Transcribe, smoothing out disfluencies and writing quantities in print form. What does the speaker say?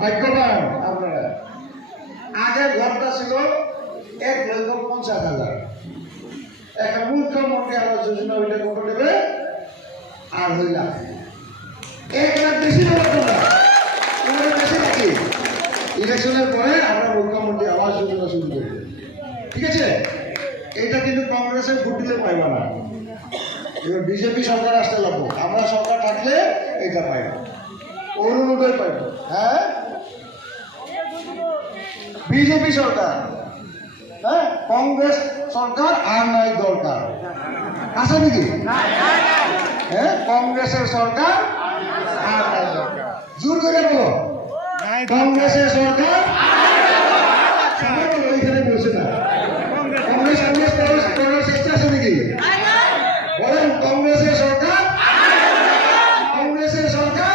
ভাগ্যবান আপনারা। আগের ঘরটা ছিল 1,50,000। এখন মুখ্যমন্ত্রী আবাস যোজনা ওইটা কত দেবে? 2.5 লাখ। 1 লাখ বেশি দেবে তোমরা, তোমরা বেশি নাকি? ইলেকশনের পরে আমরা মুখ্যমন্ত্রী আবাস যোজনা শুরু করব, ঠিক আছে? এটা কিন্তু কংগ্রেসের ভোট দিলে পাইবা না। এবার বিজেপি সরকার আসতে লাগবো, আমরা সরকার থাকলে এটা পাইব, অরুণোদয় পাইব। হ্যাঁ, বিজেপি সরকার, হ্যাঁ, কংগ্রেস সরকার আর নাই দরকার আছে নাকি? হ্যাঁ, কংগ্রেসের সরকার আর নাই দরকার। জোর করে বলো, কংগ্রেসের সরকার। ওইখানে বলছে না কংগ্রেস করার চেষ্টা আছে নাকি? বলেন, কংগ্রেসের সরকার, কংগ্রেসের সরকার।